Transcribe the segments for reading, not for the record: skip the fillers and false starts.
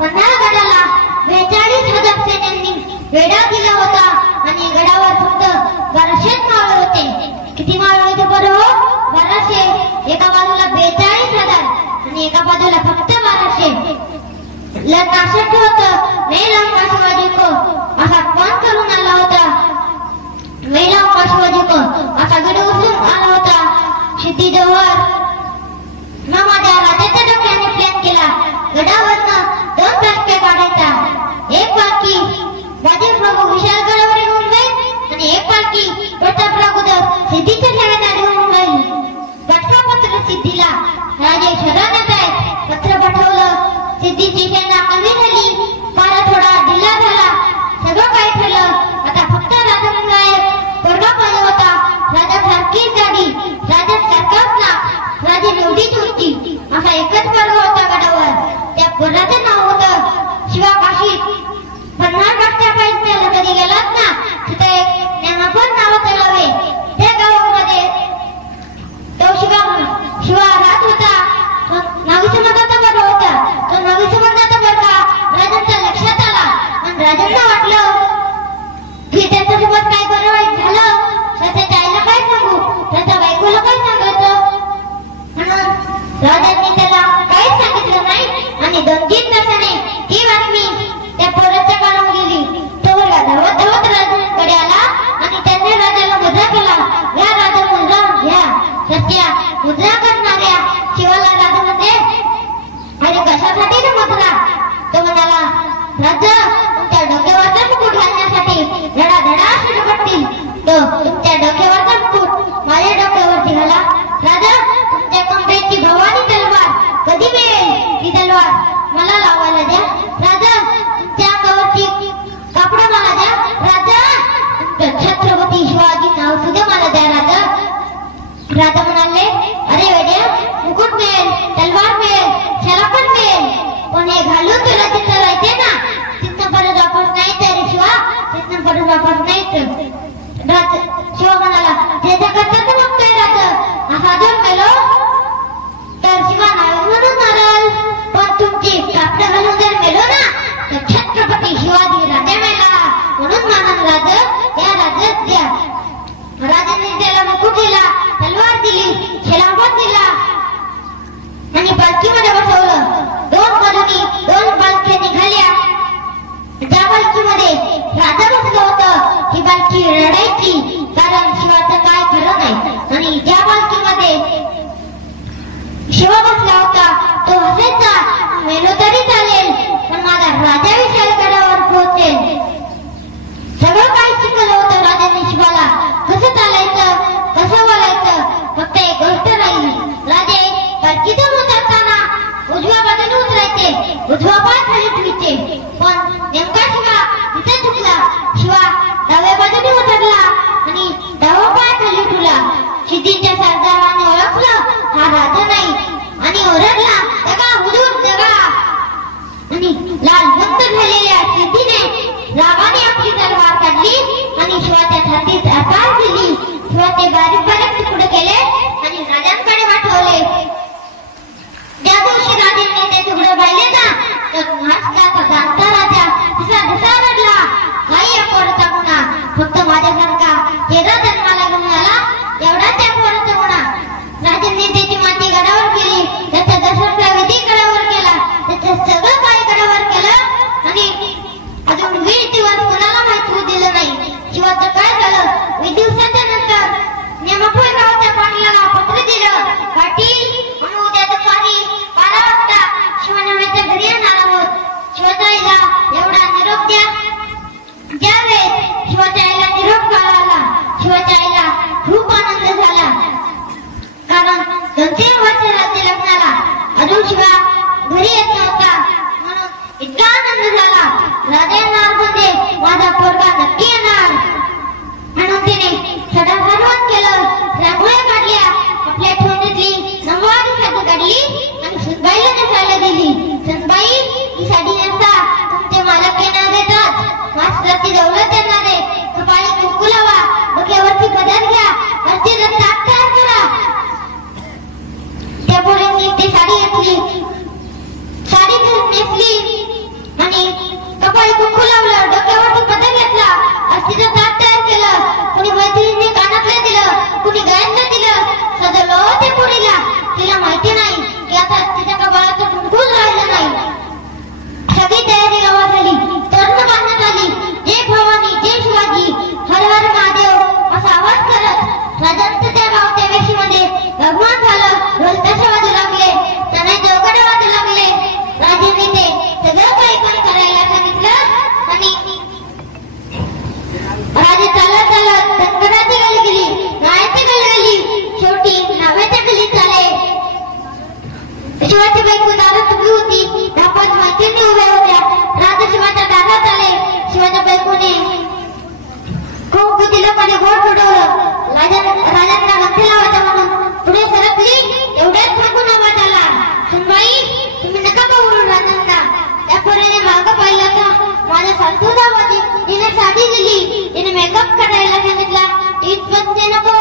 पन्हाळ गडाला 42,000 सैन्यांनी वेढा दिला होता आणि गडावर फक्त 1200 मावळे होते. किती मावळे होते बरं हो? 1200. एका बाजूला 42,000 आणि एका बाजूला फक्त 1200. नाशक होतं मेला शिवाजी को असा फोन करून आला होता. मेला शिवाजी को असा गड उचलून आला होता. सिद्धी जवळ माझ्या राजाच्या डोक्याने प्लॅन केला. गडावरनं 2 पालख्या काढायचा. एक पालखी बाजीप्रभू विशाळगडावर घेऊन जाईल आणि एक पालखी प्रतापराव सिद्धीच्या शहरात घेऊन जाईल. पाठवा पत्र सिद्धीला. राजे शरणात आहेत. पत्र पाठवलं. सिद्धीची सेना कमी झाली. पारा थोडा ढिला झाला. सगळं काय ठरलं. आता फक्त राजा साहेब पोरगा पाहिजे होता. राजा सारखीच गाडी. राजा सारखाच ना. राजे एवढीच उंची. असा एकच पोरगा होता गडावर. त्या पोराचं नाव होतं शिवा काशी. पन्हाळ मागच्या पायथ्याला कधी गेलात ना तिथे एक ज्ञानापूर नावाचं गाव आहे. त्या गावामध्ये तो शिवा राहत होता. नावी समाजाचा बरं होता. तो नावी समाजाचा बरं राजांच्या लक्षात आला आणि राजांना वाटलं की त्याच्यासोबत काय बरं वाईट झालं तर त्याच्या आईला काय सांगू, त्याच्या बायकोला काय सांगायचं. म्हणून राजांनी त्याला काहीच सांगितलं नाही आणि 2-3 तासाने ती बातमी त्या पोराच्या कानावर गेली. तो मुलगा धावत धावत राजांकडे आला आणि त्याने राजाला मुद्रा केला. या राजा मुद्रा घ्या. सत्या मुद्रा करणाऱ्या शिवाला राजा म्हणते आणि कशासाठी ना मुद्रा. तो म्हणाला राजा तुमच्या डोक्यावरचा मुकुट घालण्यासाठी धडाधडा सुरू पडतील. तो तुमच्या डोक्यावरचा मुकुट माझ्या डोक्यावरती घाला. राजा तुमच्या कमरेची भवानी तलवार कधी मिळेल. ती तलवार मला लावायला द्या. राजा तुमच्या अंगावरची कापड मला द्या. राजा छत्रपती शिवाजी नाव सुद्धा मला द्या. राजा म्हणाले अरे वेड्या मुकुट मिळेल, तलवार मिळेल, शला पण मिळेल, पण हे घालून तुला तिथं जायचे ना तिथं परत वापस नाही तर शिवा तिथं परत वापस नाही. शिवा म्हणाला त्याच्या करता तर बघतोय राजा असा जर मेलो तर शिवा नाही म्हणून मारल, पण तुमची कापड घालून जर मेलो ना तर छत्रपती शिवाजी राजा मेला म्हणून मानन राजा त्या राजाच द्या. राजांनी त्याला मुकुट दिला, तलवार दिली, शेलापट दिला आणि पालखीमध्ये बसवलं. 2 बाजूनी 2 पालख्या निघाल्या. त्या पालखीमध्ये राजा बसलं होतं. ही पालखी रडायची कारण शिवाचं काय खरं नाही आणि ज्या पालखीमध्ये शिवा बसला होता तो हसायचा मेलो तरी चालेल पण माझा राजा विशाळगडावर पोहोचेल. सगळं काही शिकवलं होतं राजांनी शिवाला. कसं चालायचं, कसं बोलायचं. फक्त एक गोष्ट राहिली. राजे पालखीतून उतरताना उजव्या बाजूने उतरायचे, उजवा पाय खाली ठेवायचे. पण नेमका शिवा तिथे चुकला. शिवा डाव्या बाजूने उतरला आणि डावा पाय खाली ठेवला. सिद्धीच्या सरदाराने ओळखलं हा राजा नाही आणि ओरडला जगा हुजूर जगा. आणि लाल बंद झालेल्या सिद्धीने रागाने आपली तलवार काढली आणि शिवाच्या छातीत आकार दिली. शिवाचे बारीक बारीक तुकडे केले आणि राजांकडे पाठवले. ज्या दिवशी राजांनी ते तुकडे पाहिले ना तर नाचला जाणता राजा दिसा रडला. काही अपोरचा गुन्हा फक्त माझ्यासारखा चेहरा जन्माला घेऊन आला एवढा त्या पोराचा गुन्हा. राजांनी त्याची माती गडावर केली. त्याचा दशरथचा विधी गडावर केला. त्याचं सगळं काही गडावर केलं आणि अजून 20 दिवस कोणाला माहिती होऊ दिलं नाही. शिवाचं काय झालं. 20 दिवसाच्या नंतर नेमापूर गावच्या पाटलाला पत्र दिलं पाटील म्हणून उद्या दुपारी 12 वाजता शिवनामाच्या घरी येणार आहोत. शिवाच्या आईला एवढा निरोप द्या. ज्यावेळेस शिवाच्या आईला निरोप कळाला शिवाच्या आईला खूप आनंद झाला कारण 2-3 वर्ष राज्य लग्नाला अजून शिवा घरी येत नव्हता म्हणून इतका आनंद झाला. राजा येणार म्हणजे माझा पोरगा नक्की येणार म्हणून तिने सडा सर्वात केलं. रांगोळ्या काढल्या. आपल्या ठेवणीतली नऊवारी साडी काढली आणि सुनबाईला नेसायला दिली. सुनबाई ही साडी नेसा तुमचे मालक येणार येतात. मास्तराची दौलत येणार आहे. कपाळी कुंकू लावा. डोक्यावरती पदर घ्या. वरती रस्ता तयार करा. त्या पोरींनी ती साडी घेतली. साडी नेसली. तिलकाने गोड उडवलं. राजांना गंती लावायचा म्हणून पुढे सरकली. एवढ्याच मागून आवाज आला, सुनबाई तुम्ही नका बोलू राजांना. त्या पोरीने मागं पाहिलं का माझ्या सासूदामध्ये तिने साडी दिली, तिने मेकअप करायला सांगितला. तीच बसते नको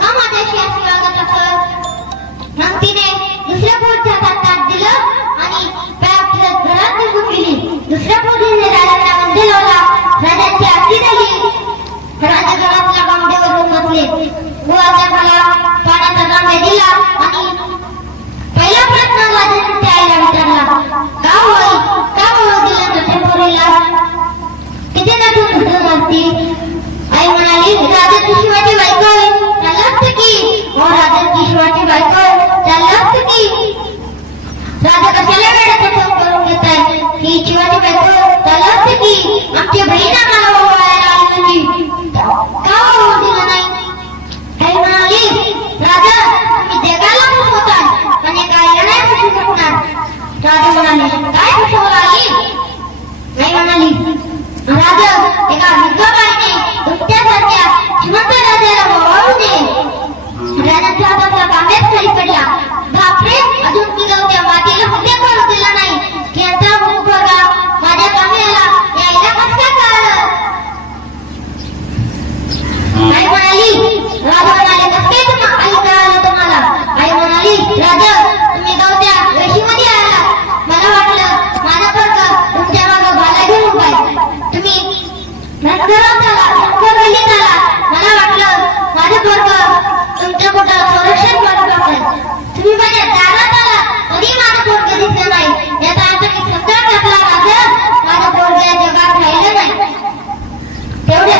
का माझ्याशी अशी वागत असत. मग तिने दुसऱ्या पोरच्या हातात दिलं आणि पॅक घरात निघून गेली. दुसऱ्या पोरीने राजांना गंधी लावला. राजांची आरती झाली. राजा घरातल्या बांगड्यावरून बसले. गुळाच्या खाला पाण्याचा तांब्या दिला आणि पहिला प्रश्न राजाने त्या आईला विचारला, का होई का बोलू दिलं तुझ्या पोरीला, किती नटून उठून असती. आई म्हणाली, राजाची शिवाची बायको आहे, चाललं असतं की. राजाची शिवाची बायको चाललं असतं की. राजा कशाला वेळेचा ठेव करून घेताय. ही शिवाची बायको चाललं असतं की. आमची बहीण आम्हाला ओवाळायला आली होती, का ओवाळू दिलं नाही. आई म्हणाली, राजा तुम्ही जगाला फसवताय पण एका आईला नाही फसवू शकणार. राजा म्हणाले, काय फसवलं आई. आई म्हणाली, राजा एका विधवा बाईने तुमच्यासारख्या श्रीमंत राजाला ओवाळू नये. राजाच्या हातातला तांब्याच खाली पडला. बापरे, अजून पिकवत्या मातीला हुद्या करू दिला नाही की यांचा मुलगा माझ्या तांब्याला यायला कसं काय कळलं. आई म्हणाली, राजा म्हणाले, कसं काय तुम्हाला आई कळालं तुम्हाला. आई म्हणाली, राजा तुम्ही गावच्या वेशीमध्ये आला. मला वाटलं माझा पोरगा तुमच्या मागं भाला घेऊन उभा आहे. तुम्ही घरात आला, गल्लीत आला. मला वाटलं माझं पोरगा तुमच्या पोटाला संरक्षण करत असेल. तुम्ही माझ्या दारात आला तरी माझं पोरगं दिसलं नाही. याचा अर्थ मी समजा टाकला राजा माझं पोरगं या जगात राहिलं नाही. तेवढे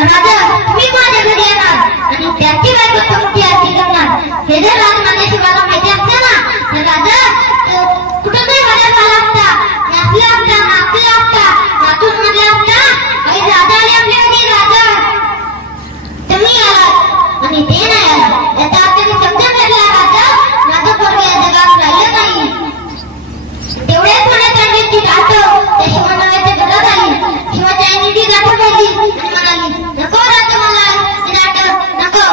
राजा तुम्ही माझ्या घरी येणार आणि त्याची बायको तुमची आरती करणार. हे जर राजमान्याची मला माहिती असते ना तर राजा कुठं तरी घरात आला असता, नाचला असता, नाचला असता, नाचून म्हटला असता, आई राजा आले आपल्या घरी. राजा तुम्ही आलात आणि ते नाही आला. याचा अर्थ मी समजा भेटला राजा माझं पोरगं या जगात राहिलं नाही. तेवढ्याच म्हणत सांगितली गाठव त्या शिवनाव्याच्या घरात आली. शिवाच्या आईने ती गाठव पाहिली आणि म्हणाली, नको राजा मला ती नाटक नको.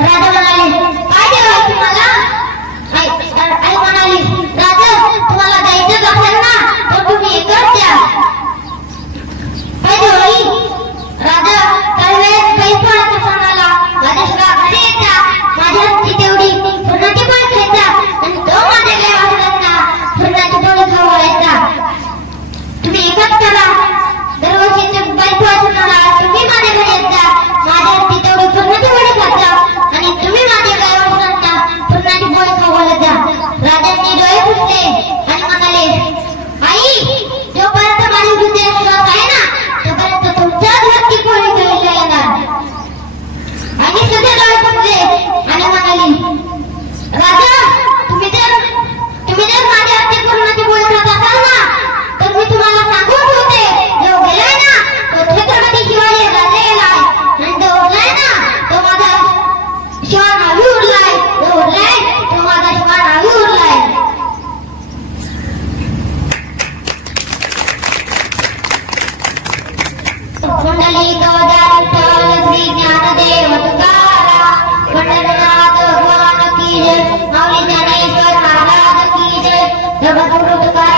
राजा म्हणाले, काय देवाय तुम्हाला. आई म्हणाली, राजा तुम्हाला जायचं असेल ना तर तुम्ही एकच द्या. राजा काही वेळेस बैसवाळाचा सण आला. माझ्या घरी येता माझ्या हस्ती तेवढी पूर्णाची पण खायचा आणि तो माझ्या काही वासरांना पूर्णाची पोळी खाऊ घालायचा. तुम्ही एकच करा. दरवर्षीचे बैसवाळाचा सण आला तुम्ही माझ्या घरी येता माझ्या हस्ती तेवढी पूर्णाची पोळी खायचा आणि तुम्ही माझ्या काही वासरांना पूर्णाची पोळी खाऊ घालायचा. राजांनी डोळे पुसले आणि म्हणाले, आई जोपर्यंत माझी हृदय श्वास आहे ना तोपर्यंत तुमच्याच वरती पोळी खायला येणार. आणि सध्या डोळे पुसले आणि म्हणाली, राजा तुम्ही जर माझ्या हाती पूर्णाची पोळी खात असाल ना तर मी तुम्हाला सांगून ठेवते, जो गेलाय ना तो छत्रपती शिवाजी राजे गेलाय आणि जो उरलाय ना तो माझा शिवा नावी उरलाय. जो उरलाय तो माझा शिवा नावी उरलाय. कुंडली श्री ज्ञानदेव तुकाराम पंढरनाथ भगवान की जय. माऊली ज्ञानेश्वर महाराज की जय. जगद्गुरु तुकाराम